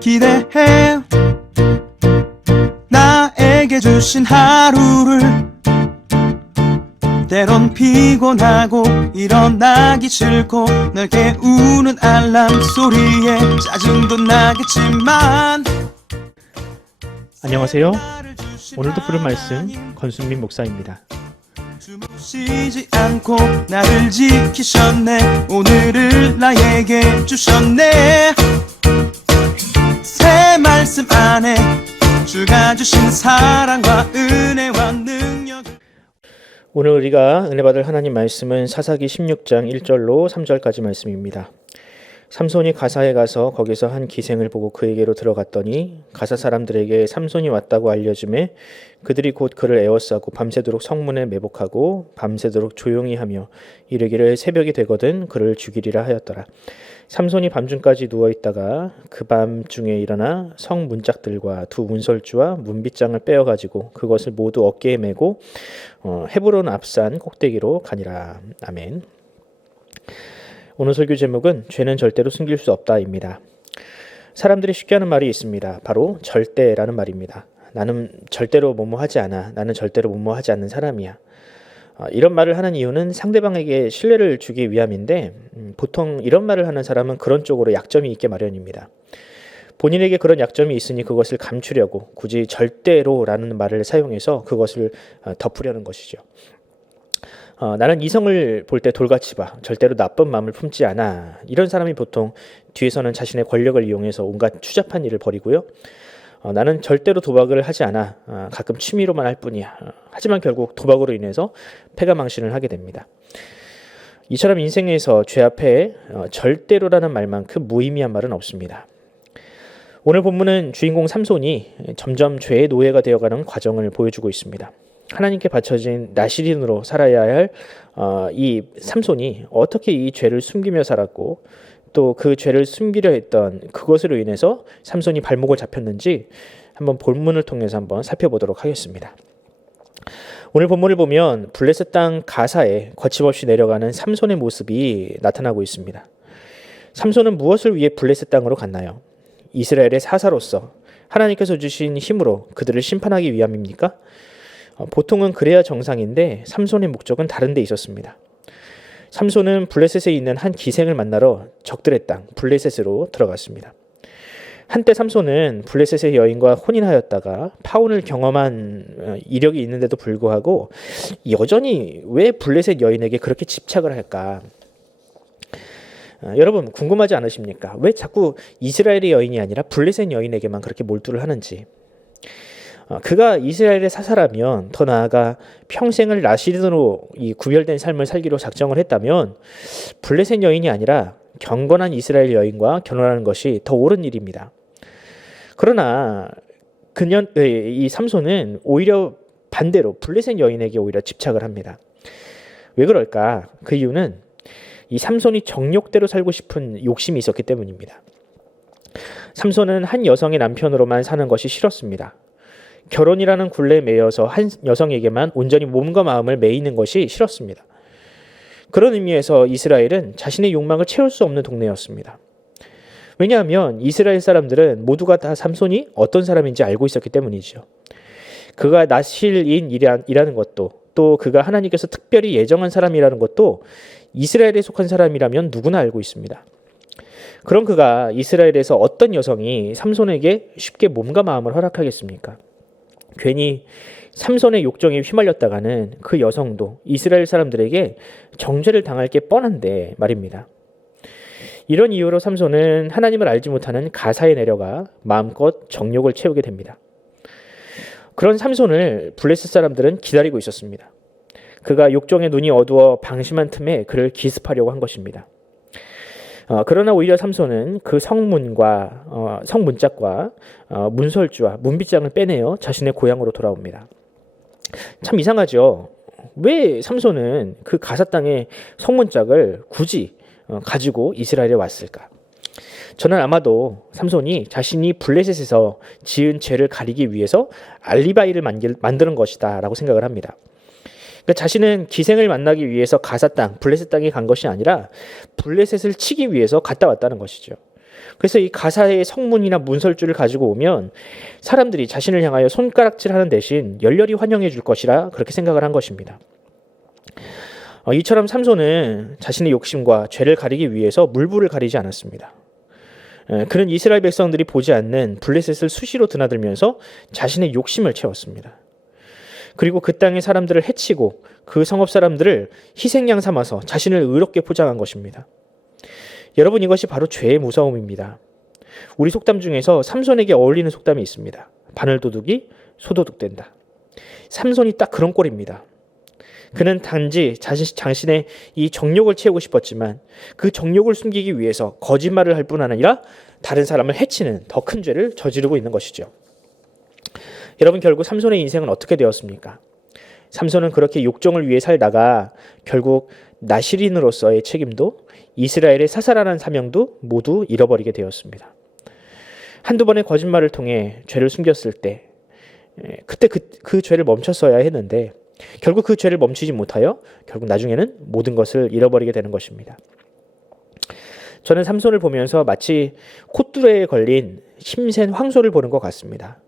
기대해 나에게 주신 하루를. 때론 피곤하고 일어나기 싫고 널 깨우는 알람 소리에 짜증도 나겠지만. 안녕하세요. 오늘도 부를 말씀 권순민 목사입니다. 쉬지 않고 나를 지키셨네. 오늘을 나에게 주셨네. 새 말씀 안에 주가 주신 사랑과 은혜와 능력. 오늘 우리가 은혜 받을 하나님 말씀은 사사기 16장 1절로 3절까지 말씀입니다. 삼손이 가사에 가서 거기서 한 기생을 보고 그에게로 들어갔더니 가사 사람들에게 삼손이 왔다고 알려주매 그들이 곧 그를 에워싸고 밤새도록 성문에 매복하고 밤새도록 조용히 하며 이르기를 새벽이 되거든 그를 죽이리라 하였더라. 삼손이 밤중까지 누워있다가 그 밤중에 일어나 성 문짝들과 두 문설주와 문빗장을 빼어가지고 그것을 모두 어깨에 메고 헤브론 앞산 꼭대기로 가니라. 아멘. 오늘 설교 제목은 죄는 절대로 숨길 수 없다입니다. 사람들이 쉽게 하는 말이 있습니다. 바로 절대라는 말입니다. 나는 절대로 뭐뭐 하지 않아. 나는 절대로 뭐뭐 하지 않는 사람이야. 이런 말을 하는 이유는 상대방에게 신뢰를 주기 위함인데 보통 이런 말을 하는 사람은 그런 쪽으로 약점이 있게 마련입니다. 본인에게 그런 약점이 있으니 그것을 감추려고 굳이 절대로라는 말을 사용해서 그것을 덮으려는 것이죠. 나는 이성을 볼 때 돌같이 봐. 절대로 나쁜 마음을 품지 않아. 이런 사람이 보통 뒤에서는 자신의 권력을 이용해서 온갖 추잡한 일을 벌이고요. 나는 절대로 도박을 하지 않아. 가끔 취미로만 할 뿐이야. 하지만 결국 도박으로 인해서 패가망신을 하게 됩니다. 이처럼 인생에서 죄 앞에 절대로라는 말만큼 무의미한 말은 없습니다. 오늘 본문은 주인공 삼손이 점점 죄의 노예가 되어가는 과정을 보여주고 있습니다. 하나님께 바쳐진 나시린으로 살아야 할 이 삼손이 어떻게 이 죄를 숨기며 살았고 또 그 죄를 숨기려 했던 그것으로 인해서 삼손이 발목을 잡혔는지 한번 본문을 통해서 한번 살펴보도록 하겠습니다. 오늘 본문을 보면 블레셋 땅 가사에 거침없이 내려가는 삼손의 모습이 나타나고 있습니다. 삼손은 무엇을 위해 블레셋 땅으로 갔나요? 이스라엘의 사사로서 하나님께서 주신 힘으로 그들을 심판하기 위함입니까? 보통은 그래야 정상인데 삼손의 목적은 다른 데 있었습니다. 삼손은 블레셋에 있는 한 기생을 만나러 적들의 땅 블레셋으로 들어갔습니다. 한때 삼손은 블레셋의 여인과 혼인하였다가 파혼을 경험한 이력이 있는데도 불구하고 여전히 왜 블레셋 여인에게 그렇게 집착을 할까? 여러분 궁금하지 않으십니까? 왜 자꾸 이스라엘의 여인이 아니라 블레셋 여인에게만 그렇게 몰두를 하는지. 그가 이스라엘의 사사라면 더 나아가 평생을 나시린으로 이 구별된 삶을 살기로 작정을 했다면 블레셋 여인이 아니라 경건한 이스라엘 여인과 결혼하는 것이 더 옳은 일입니다. 그러나 이 삼손은 오히려 반대로 블레셋 여인에게 오히려 집착을 합니다. 왜 그럴까? 그 이유는 이 삼손이 정욕대로 살고 싶은 욕심이 있었기 때문입니다. 삼손은 한 여성의 남편으로만 사는 것이 싫었습니다. 결혼이라는 굴레에 매여서 한 여성에게만 온전히 몸과 마음을 매이는 것이 싫었습니다. 그런 의미에서 이스라엘은 자신의 욕망을 채울 수 없는 동네였습니다. 왜냐하면 이스라엘 사람들은 모두가 다 삼손이 어떤 사람인지 알고 있었기 때문이죠. 그가 나실인이라는 것도 또 그가 하나님께서 특별히 예정한 사람이라는 것도 이스라엘에 속한 사람이라면 누구나 알고 있습니다. 그럼 그가 이스라엘에서 어떤 여성이 삼손에게 쉽게 몸과 마음을 허락하겠습니까? 괜히 삼손의 욕정에 휘말렸다가는 그 여성도 이스라엘 사람들에게 정죄를 당할 게 뻔한데 말입니다. 이런 이유로 삼손은 하나님을 알지 못하는 가사에 내려가 마음껏 정욕을 채우게 됩니다. 그런 삼손을 블레셋 사람들은 기다리고 있었습니다. 그가 욕정에 눈이 어두워 방심한 틈에 그를 기습하려고 한 것입니다. 그러나 오히려 삼손은 그 성문과 성문짝과 문설주와 문빗장을 빼내어 자신의 고향으로 돌아옵니다. 참 이상하죠. 왜 삼손은 그 가사 땅의 성문짝을 굳이 가지고 이스라엘에 왔을까? 저는 아마도 삼손이 자신이 블레셋에서 지은 죄를 가리기 위해서 알리바이를 만드는 것이다 라고 생각을 합니다. 그러니까 자신은 기생을 만나기 위해서 가사 땅, 블레셋 땅에 간 것이 아니라 블레셋을 치기 위해서 갔다 왔다는 것이죠. 그래서 이 가사의 성문이나 문설주를 가지고 오면 사람들이 자신을 향하여 손가락질하는 대신 열렬히 환영해 줄 것이라 그렇게 생각을 한 것입니다. 이처럼 삼손은 자신의 욕심과 죄를 가리기 위해서 물불을 가리지 않았습니다. 그는 이스라엘 백성들이 보지 않는 블레셋을 수시로 드나들면서 자신의 욕심을 채웠습니다. 그리고 그 땅의 사람들을 해치고 그 성읍 사람들을 희생양 삼아서 자신을 의롭게 포장한 것입니다. 여러분, 이것이 바로 죄의 무서움입니다. 우리 속담 중에서 삼손에게 어울리는 속담이 있습니다. 바늘도둑이 소도둑된다. 삼손이 딱 그런 꼴입니다. 그는 단지 자신의 이 정욕을 채우고 싶었지만 그 정욕을 숨기기 위해서 거짓말을 할 뿐 아니라 다른 사람을 해치는 더 큰 죄를 저지르고 있는 것이죠. 여러분, 결국 삼손의 인생은 어떻게 되었습니까? 삼손은 그렇게 욕정을 위해 살다가 결국 나실인으로서의 책임도 이스라엘의 사살하는 사명도 모두 잃어버리게 되었습니다. 한두 번의 거짓말을 통해 죄를 숨겼을 때 그때 그 죄를 멈췄어야 했는데 결국 그 죄를 멈추지 못하여 결국 나중에는 모든 것을 잃어버리게 되는 것입니다. 저는 삼손을 보면서 마치 콧뚜레에 걸린 힘센 황소를 보는 것 같습니다.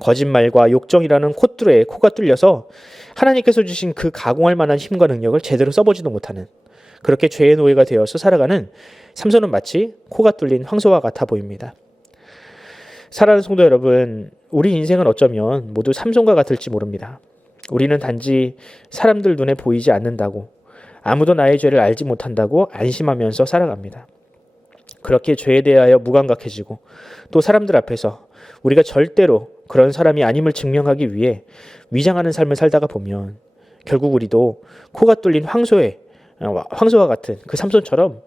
거짓말과 욕정이라는 콧뚜레에 코가 뚫려서 하나님께서 주신 그 가공할 만한 힘과 능력을 제대로 써보지도 못하는, 그렇게 죄의 노예가 되어서 살아가는 삼손은 마치 코가 뚫린 황소와 같아 보입니다. 사랑하는 성도 여러분, 우리 인생은 어쩌면 모두 삼손과 같을지 모릅니다. 우리는 단지 사람들 눈에 보이지 않는다고, 아무도 나의 죄를 알지 못한다고 안심하면서 살아갑니다. 그렇게 죄에 대하여 무감각해지고 또 사람들 앞에서 우리가 절대로 그런 사람이 아님을 증명하기 위해 위장하는 삶을 살다가 보면 결국 우리도 코가 뚫린 황소와 같은 그 삼손처럼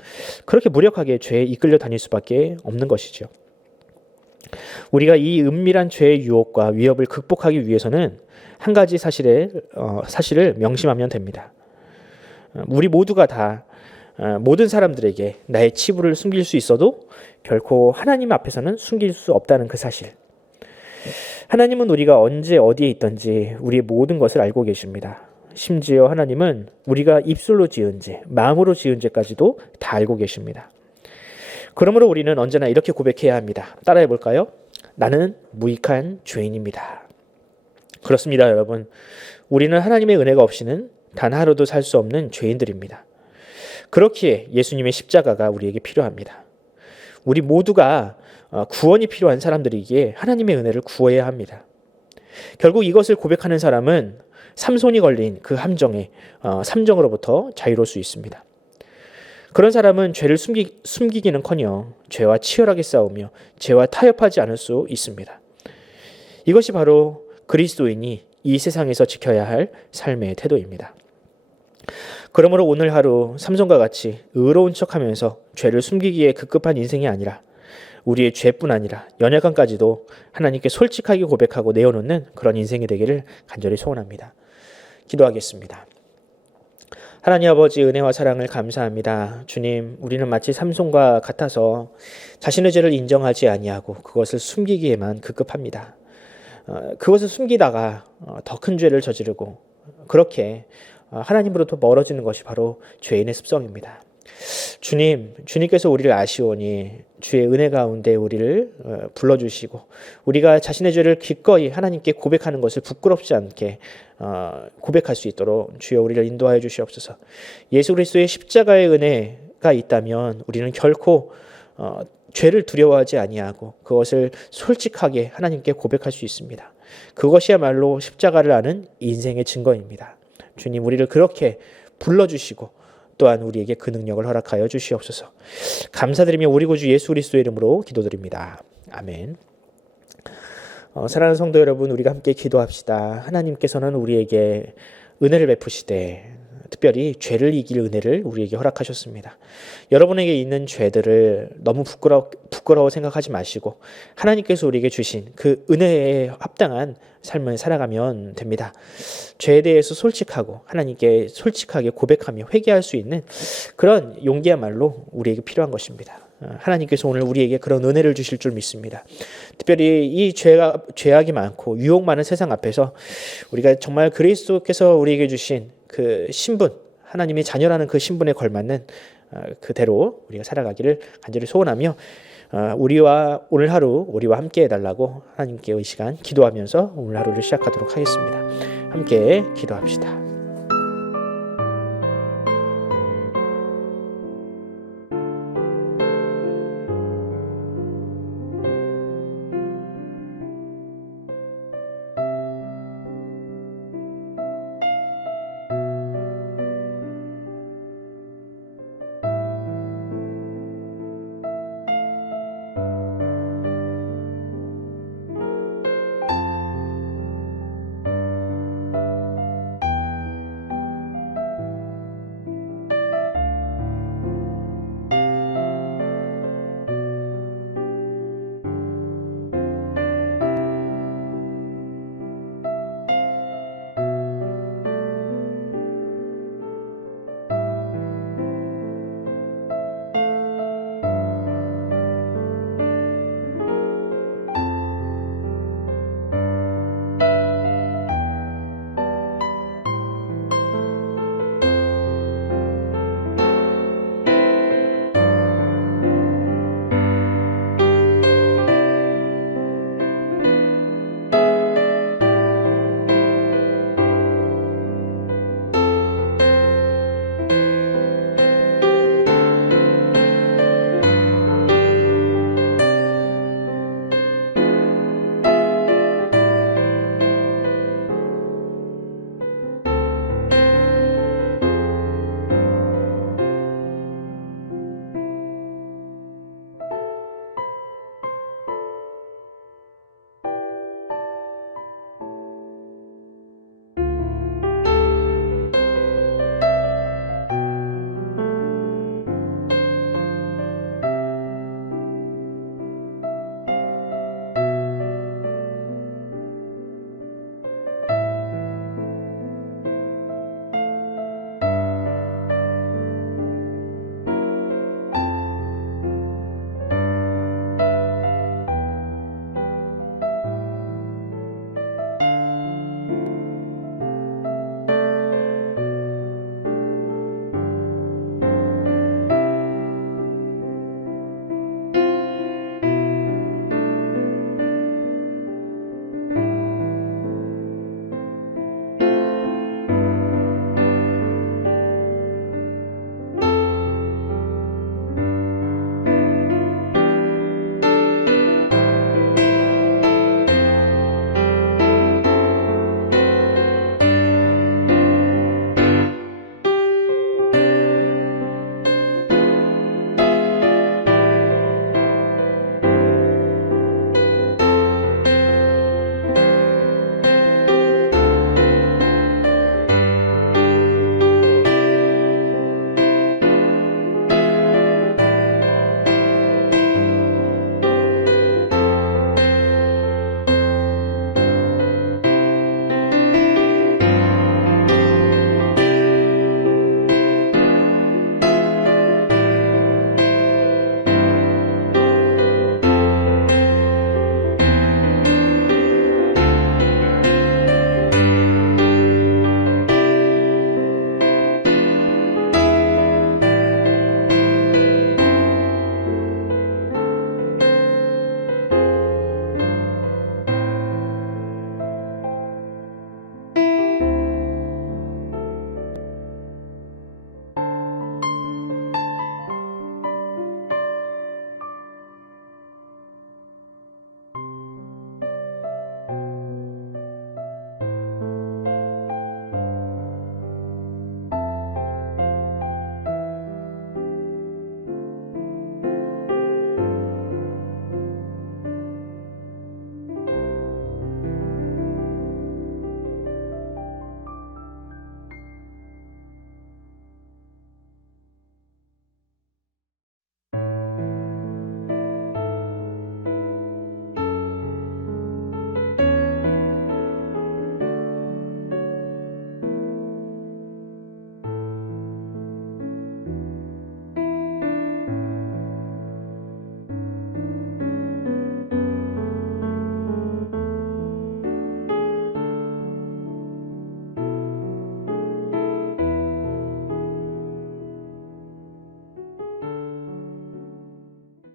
그렇게 무력하게 죄에 이끌려 다닐 수밖에 없는 것이죠. 우리가 이 은밀한 죄의 유혹과 위협을 극복하기 위해서는 한 가지 사실을 명심하면 됩니다. 우리 모두가 다 모든 사람들에게 나의 치부를 숨길 수 있어도 결코 하나님 앞에서는 숨길 수 없다는 그 사실. 하나님은 우리가 언제 어디에 있든지 우리의 모든 것을 알고 계십니다. 심지어 하나님은 우리가 입술로 지은 죄, 마음으로 지은 죄까지도 다 알고 계십니다. 그러므로 우리는 언제나 이렇게 고백해야 합니다. 따라해 볼까요? 나는 무익한 죄인입니다. 그렇습니다, 여러분. 우리는 하나님의 은혜가 없이는 단 하루도 살 수 없는 죄인들입니다. 그렇기에 예수님의 십자가가 우리에게 필요합니다. 우리 모두가 구원이 필요한 사람들이기에 하나님의 은혜를 구해야 합니다. 결국 이것을 고백하는 사람은 삼손이 걸린 그 삼정으로부터 자유로울 수 있습니다. 그런 사람은 죄를 숨기기는커녕 죄와 치열하게 싸우며 죄와 타협하지 않을 수 있습니다. 이것이 바로 그리스도인이 이 세상에서 지켜야 할 삶의 태도입니다. 그러므로 오늘 하루 삼손과 같이 의로운 척하면서 죄를 숨기기에 급급한 인생이 아니라 우리의 죄뿐 아니라 연약함까지도 하나님께 솔직하게 고백하고 내어놓는 그런 인생이 되기를 간절히 소원합니다. 기도하겠습니다. 하나님 아버지, 은혜와 사랑을 감사합니다. 주님, 우리는 마치 삼손과 같아서 자신의 죄를 인정하지 아니하고 그것을 숨기기에만 급급합니다. 그것을 숨기다가 더 큰 죄를 저지르고 그렇게 하나님으로부터 멀어지는 것이 바로 죄인의 습성입니다. 주님께서 우리를 아시오니 주의 은혜 가운데 우리를 불러주시고 우리가 자신의 죄를 기꺼이 하나님께 고백하는 것을 부끄럽지 않게 고백할 수 있도록 주여 우리를 인도하여 주시옵소서. 예수 그리스도의 십자가의 은혜가 있다면 우리는 결코 죄를 두려워하지 아니하고 그것을 솔직하게 하나님께 고백할 수 있습니다. 그것이야말로 십자가를 아는 인생의 증거입니다. 주님, 우리를 그렇게 불러주시고 또한 우리에게 그 능력을 허락하여 주시옵소서. 감사드리며 우리 구주 예수 그리스도의 이름으로 기도드립니다. 아멘. 사랑하는 성도 여러분, 우리가 함께 기도합시다. 하나님께서는 우리에게 은혜를 베푸시되 특별히 죄를 이길 은혜를 우리에게 허락하셨습니다. 여러분에게 있는 죄들을 너무 부끄러워 생각하지 마시고 하나님께서 우리에게 주신 그 은혜에 합당한 삶을 살아가면 됩니다. 죄에 대해서 솔직하고 하나님께 솔직하게 고백하며 회개할 수 있는 그런 용기야말로 우리에게 필요한 것입니다. 하나님께서 오늘 우리에게 그런 은혜를 주실 줄 믿습니다. 특별히 이 죄악이 많고 유혹 많은 세상 앞에서 우리가 정말 그리스도께서 우리에게 주신 그 신분, 하나님의 자녀라는 그 신분에 걸맞는 그대로 우리가 살아가기를 간절히 소원하며 우리와 오늘 하루 우리와 함께 해달라고 하나님께 이 시간 기도하면서 오늘 하루를 시작하도록 하겠습니다. 함께 기도합시다.